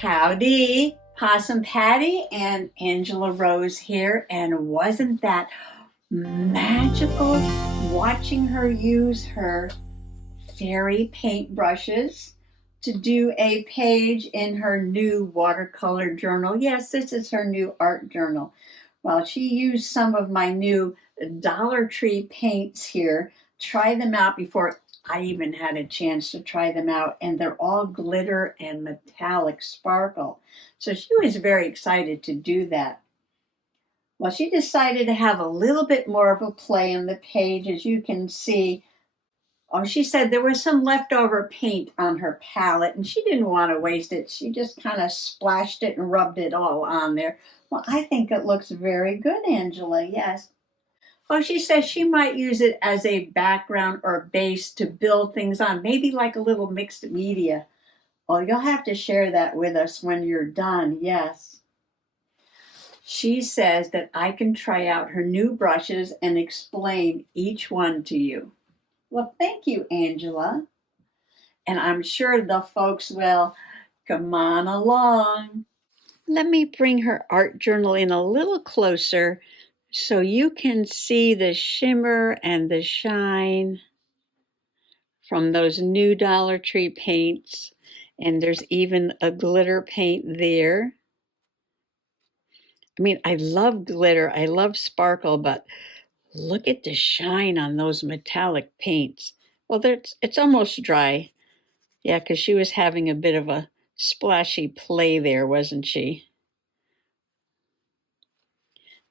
Howdy, Possum Patty and Angela Rose here, and wasn't that magical watching her use her fairy paintbrushes to do a page in her new watercolor journal? Yes, this is her new art journal. Well, she used some of my new Dollar Tree paints here. Try them out before I even had a chance to try them out, and they're all glitter and metallic sparkle. So she was very excited to do that. Well, she decided to have a little bit more of a play on the page, as you can see. Oh, she said there was some leftover paint on her palette and she didn't want to waste it. She just kind of splashed it and rubbed it all on there. Well, I think it looks very good, Angela. Yes. Oh, she says she might use it as a background or base to build things on, maybe like a little mixed media. Oh, you'll have to share that with us when you're done. Yes. She says that I can try out her new brushes and explain each one to you. Well, thank you, Angela. And I'm sure the folks will. Come on along. Let me bring her art journal in a little closer so you can see the shimmer and the shine from those new Dollar Tree paints. And there's even a glitter paint there. I mean, I love glitter, I love sparkle, but look at the shine on those metallic paints. Well, it's almost dry. Yeah, because she was having a bit of a splashy play there, wasn't she?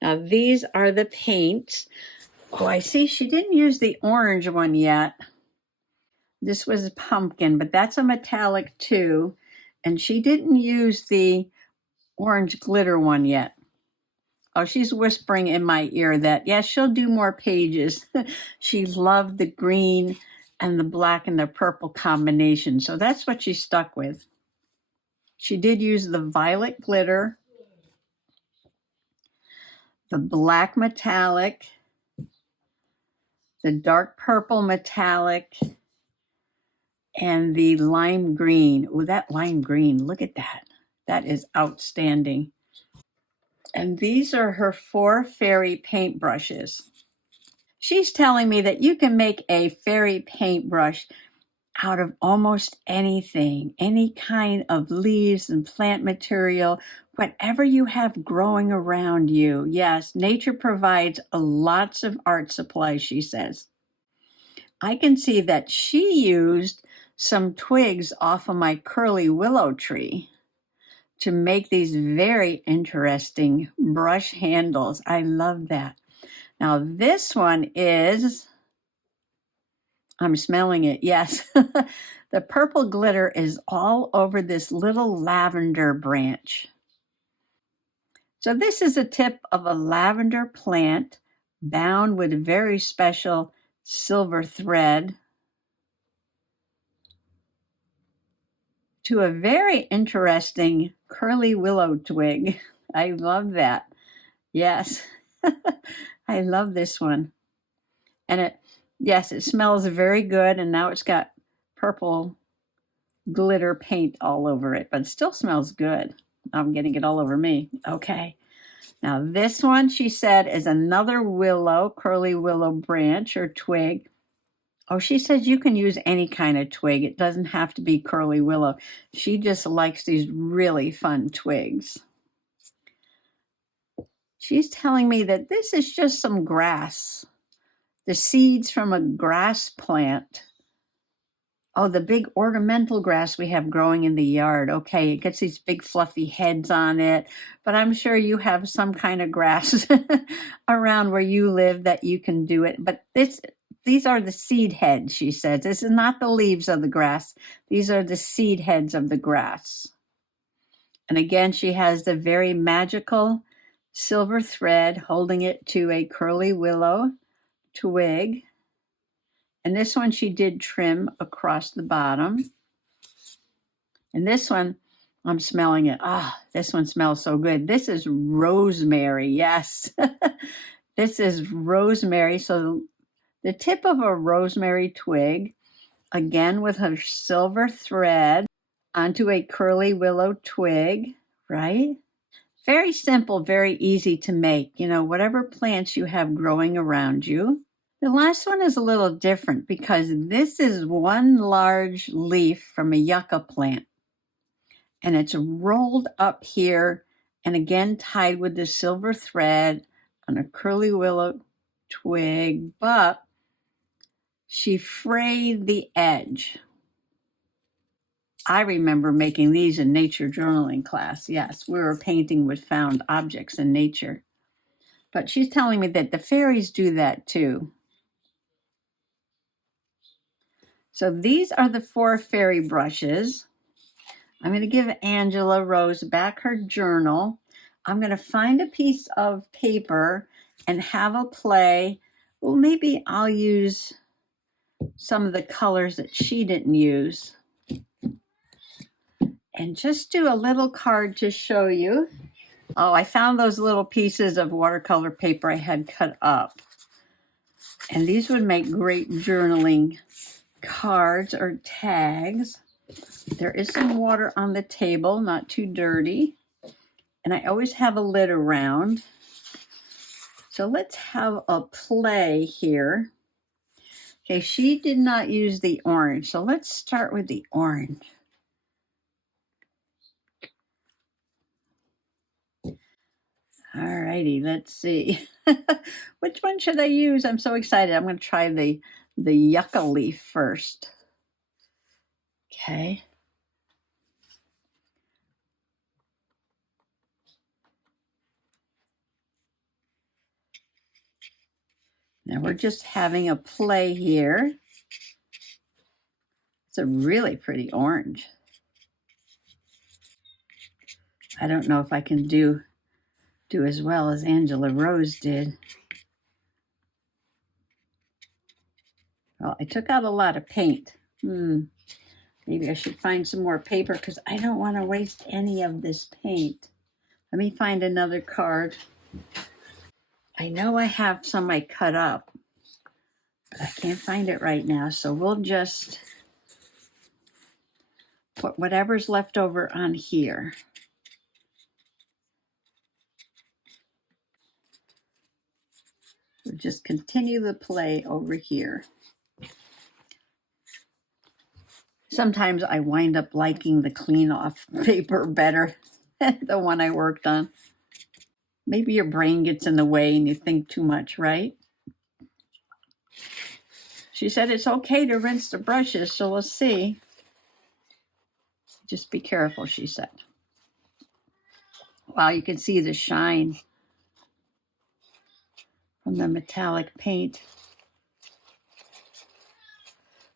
Now, these are the paints. Oh, I see she didn't use the orange one yet. This was pumpkin, but that's a metallic too. And she didn't use the orange glitter one yet. Oh, she's whispering in my ear that, yes, she'll do more pages. She loved the green and the black and the purple combination. So that's what she stuck with. She did use the violet glitter, the black metallic, the dark purple metallic, and the lime green. Oh, that lime green, look at that. That is outstanding. And these are her 4 fairy paintbrushes. She's telling me that you can make a fairy paintbrush out of almost anything, any kind of leaves and plant material, whatever you have growing around you. Yes, nature provides lots of art supplies, she says. I can see that she used some twigs off of my curly willow tree to make these very interesting brush handles. I love that. Now this one is, I'm smelling it, yes. The purple glitter is all over this little lavender branch. So this is a tip of a lavender plant bound with a very special silver thread to a very interesting curly willow twig. I love that. Yes, I love this one. And it smells very good. And now it's got purple glitter paint all over it, but it still smells good. I'm getting it all over me. Okay. Now this one, she said, is another willow, curly willow branch or twig. Oh, she says you can use any kind of twig. It doesn't have to be curly willow. She just likes these really fun twigs. She's telling me that this is just some grass, the seeds from a grass plant. Oh, the big ornamental grass we have growing in the yard. Okay, it gets these big fluffy heads on it, but I'm sure you have some kind of grass around where you live that you can do it. But these are the seed heads, she says. This is not the leaves of the grass. These are the seed heads of the grass. And again, she has the very magical silver thread holding it to a curly willow twig. And this one she did trim across the bottom. And this one, I'm smelling it. This one smells so good. This is rosemary. Yes. This is rosemary. So the tip of a rosemary twig, again with her silver thread. onto a curly willow twig, right? Very simple, very easy to make, whatever plants you have growing around you. The last one is a little different because this is one large leaf from a yucca plant, and it's rolled up here and again tied with the silver thread on a curly willow twig, but she frayed the edge. I remember making these in nature journaling class. Yes, we were painting with found objects in nature. But she's telling me that the fairies do that too. So these are the 4 fairy brushes. I'm going to give Angela Rose back her journal. I'm going to find a piece of paper and have a play. Well, maybe I'll use some of the colors that she didn't use. And just do a little card to show you. Oh, I found those little pieces of watercolor paper I had cut up. And these would make great journaling cards or tags. There is some water on the table, not too dirty. And I always have a lid around. So let's have a play here. Okay, she did not use the orange. So let's start with the orange. All righty, let's see. Which one should I use? I'm so excited. I'm going to try the yucca leaf first. Okay. Now we're just having a play here. It's a really pretty orange. I don't know if I can do as well as Angela Rose did. Well, I took out a lot of paint. Maybe I should find some more paper because I don't want to waste any of this paint. Let me find another card. I know I have some I cut up, but I can't find it right now. So we'll just put whatever's left over on here. We'll just continue the play over here. Sometimes I wind up liking the clean off paper better than the one I worked on. Maybe your brain gets in the way and you think too much, right? She said it's okay to rinse the brushes, so we'll see. Just be careful, she said. Wow, you can see the shine from the metallic paint.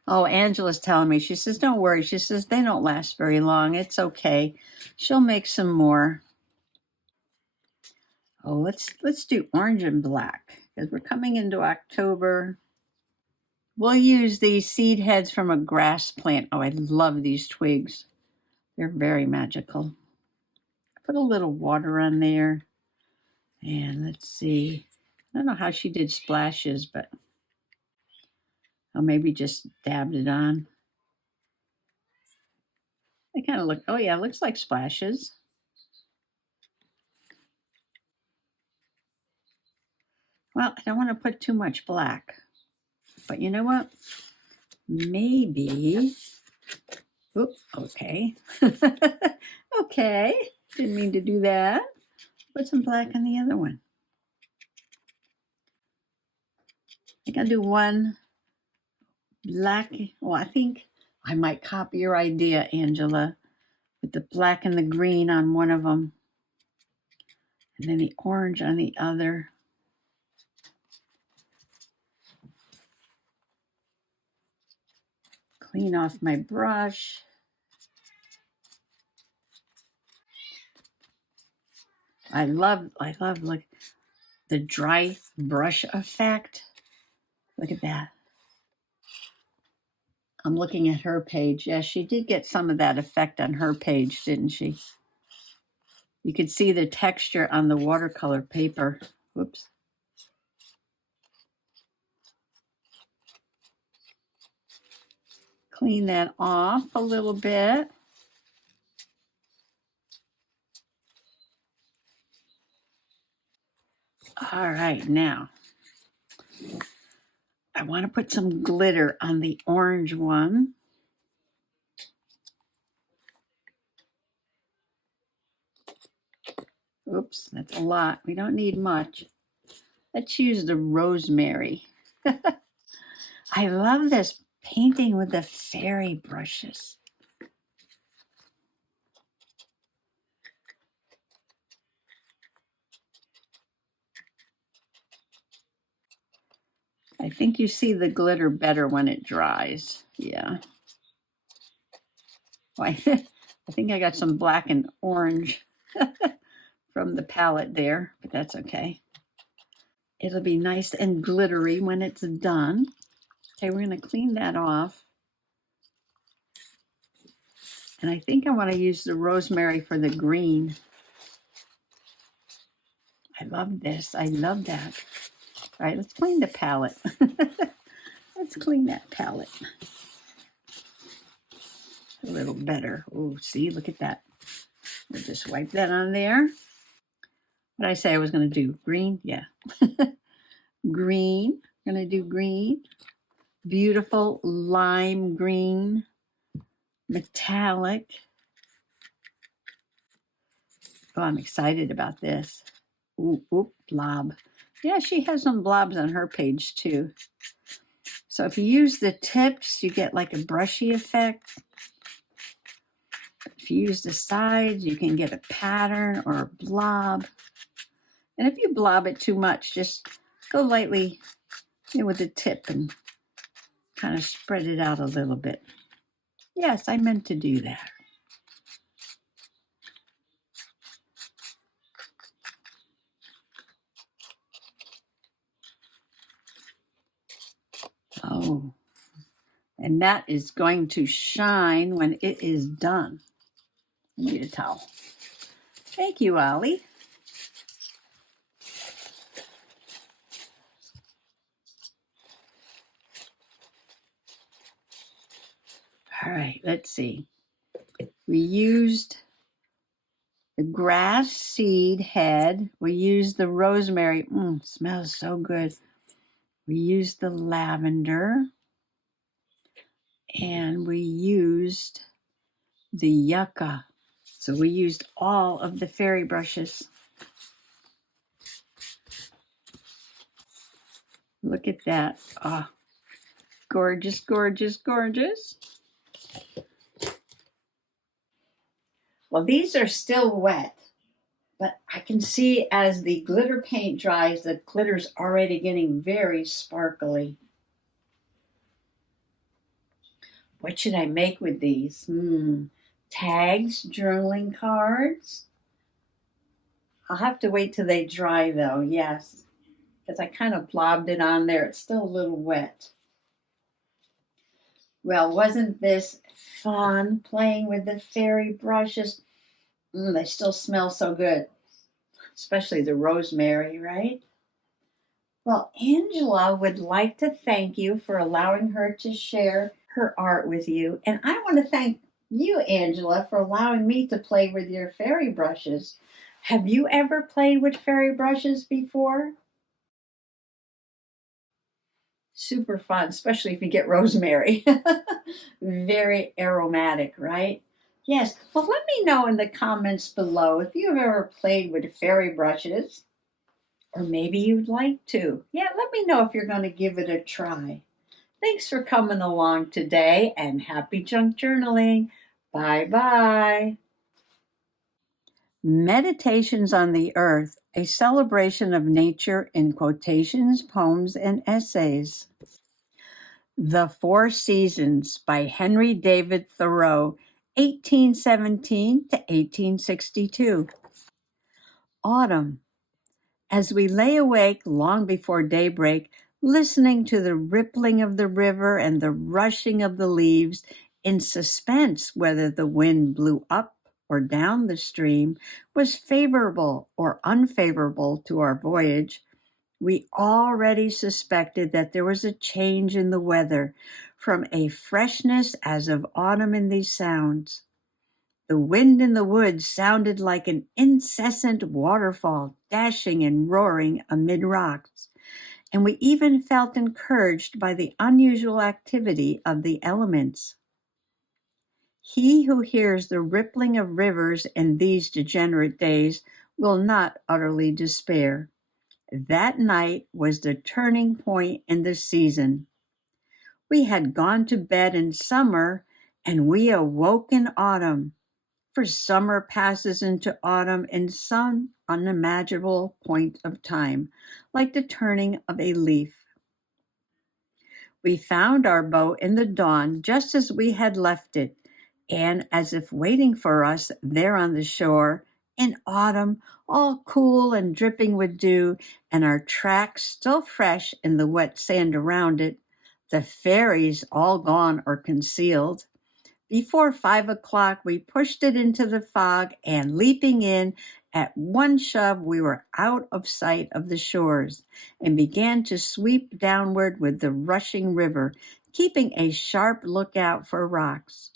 Oh, Angela's telling me. She says, don't worry. She says, they don't last very long. It's okay. She'll make some more. Oh, let's do orange and black because we're coming into October. We'll use these seed heads from a grass plant. Oh, I love these twigs. They're very magical. Put a little water on there. And let's see. I don't know how she did splashes, but I'll maybe just dabbed it on. They kind of look, oh yeah, it looks like splashes. Well, I don't want to put too much black. But you know what? Maybe. Oop, okay. Okay. Didn't mean to do that. Put some black on the other one. I think I'll do one black. Well, I think I might copy your idea, Angela, with the black and the green on one of them, and then the orange on the other. Clean off my brush. I love look the dry brush effect. Look at that. I'm looking at her page. Yes, she did get some of that effect on her page, didn't she? You could see the texture on the watercolor paper. Whoops. Clean that off a little bit. right, now I want to put some glitter on the orange one. Oops, that's a lot. We don't need much. Let's use the rosemary. I love this painting with the fairy brushes. I think you see the glitter better when it dries. Yeah. I think I got some black and orange from the palette there, but that's okay. It'll be nice and glittery when it's done. Okay, we're going to clean that off. And I think I want to use the rosemary for the green. I love this. I love that. All right, let's clean the palette. Let's clean that palette a little better. Oh, see, look at that. We'll just wipe that on there. What did I say I was going to do? Green? Yeah. Green. I'm going to do green. Beautiful lime green. Metallic. Oh, I'm excited about this. Ooh, ooh, blob. Yeah, she has some blobs on her page too. So if you use the tips, you get like a brushy effect. If you use the sides, you can get a pattern or a blob. And if you blob it too much, just go lightly with the tip and kind of spread it out a little bit. Yes, I meant to do that. Oh, and that is going to shine when it is done. I need a towel. Thank you, Ollie. All right, let's see. We used the grass seed head. We used the rosemary. Smells so good. We used the lavender. And we used the yucca. So we used all of the fairy brushes. Look at that. Oh, gorgeous, gorgeous, gorgeous. Well, these are still wet, but I can see as the glitter paint dries, the glitter's already getting very sparkly. What should I make with these? Tags, journaling cards. I'll have to wait till they dry though, yes, because I kind of blobbed it on there. It's still a little wet. Well, wasn't this fun playing with the fairy brushes? They still smell so good, especially the rosemary, right? Well, Angela would like to thank you for allowing her to share her art with you. And I want to thank you, Angela, for allowing me to play with your fairy brushes. Have you ever played with fairy brushes before? Super fun, especially if you get rosemary. Very aromatic, right? Yes. Well, let me know in the comments below if you've ever played with fairy brushes, or maybe you'd like to. Yeah, let me know if you're going to give it a try. Thanks for coming along today, and happy junk journaling. Bye-bye. Meditations on the Earth, a celebration of nature in quotations, poems, and essays. The Four Seasons by Henry David Thoreau, 1817 to 1862. Autumn. As we lay awake long before daybreak, listening to the rippling of the river and the rushing of the leaves, in suspense whether the wind blew up or down the stream, was favorable or unfavorable to our voyage, we already suspected that there was a change in the weather, from a freshness as of autumn in these sounds. The wind in the woods sounded like an incessant waterfall dashing and roaring amid rocks, and we even felt encouraged by the unusual activity of the elements. He who hears the rippling of rivers in these degenerate days will not utterly despair. That night was the turning point in the season. We had gone to bed in summer and we awoke in autumn, for summer passes into autumn in some unimaginable point of time, like the turning of a leaf. We found our boat in the dawn just as we had left it, and as if waiting for us there on the shore, in autumn, all cool and dripping with dew, and our tracks still fresh in the wet sand around it, the fairies all gone or concealed. Before 5 o'clock, we pushed it into the fog, and leaping in, at one shove, we were out of sight of the shores and began to sweep downward with the rushing river, keeping a sharp lookout for rocks.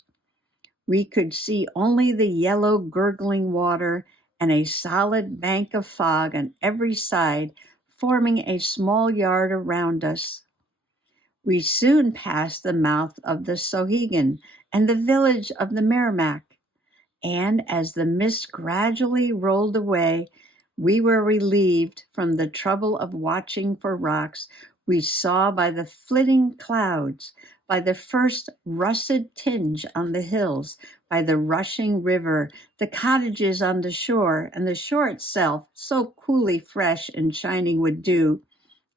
We could see only the yellow, gurgling water and a solid bank of fog on every side, forming a small yard around us. We soon passed the mouth of the Sohegan and the village of the Merrimack, and as the mist gradually rolled away, we were relieved from the trouble of watching for rocks. We saw by the flitting clouds, by the first russet tinge on the hills, by the rushing river, the cottages on the shore, and the shore itself so coolly fresh and shining with dew,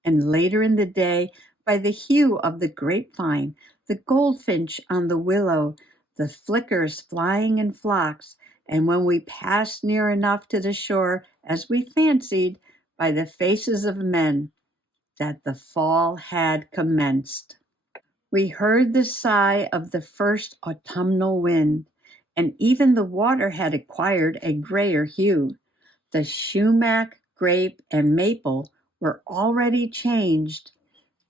and later in the day by the hue of the grapevine, the goldfinch on the willow, the flickers flying in flocks, and when we passed near enough to the shore, as we fancied, by the faces of men, that the fall had commenced. We heard the sigh of the first autumnal wind, and even the water had acquired a grayer hue. The sumac, grape, and maple were already changed,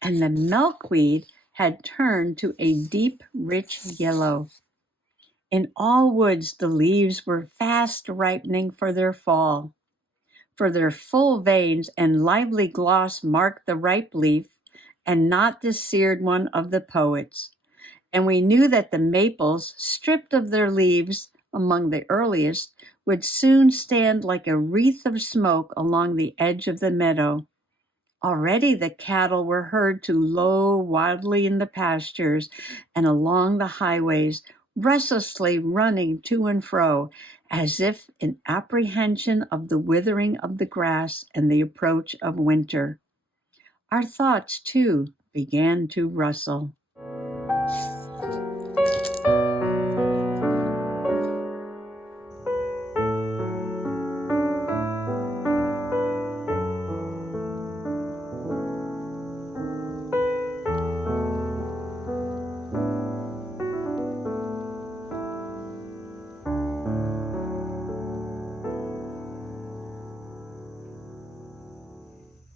and the milkweed had turned to a deep, rich yellow. In all woods, the leaves were fast ripening for their fall, for their full veins and lively gloss marked the ripe leaf, and not the seared one of the poets. And we knew that the maples, stripped of their leaves among the earliest, would soon stand like a wreath of smoke along the edge of the meadow. Already the cattle were heard to low wildly in the pastures and along the highways, restlessly running to and fro, as if in apprehension of the withering of the grass and the approach of winter. Our thoughts, too, began to rustle.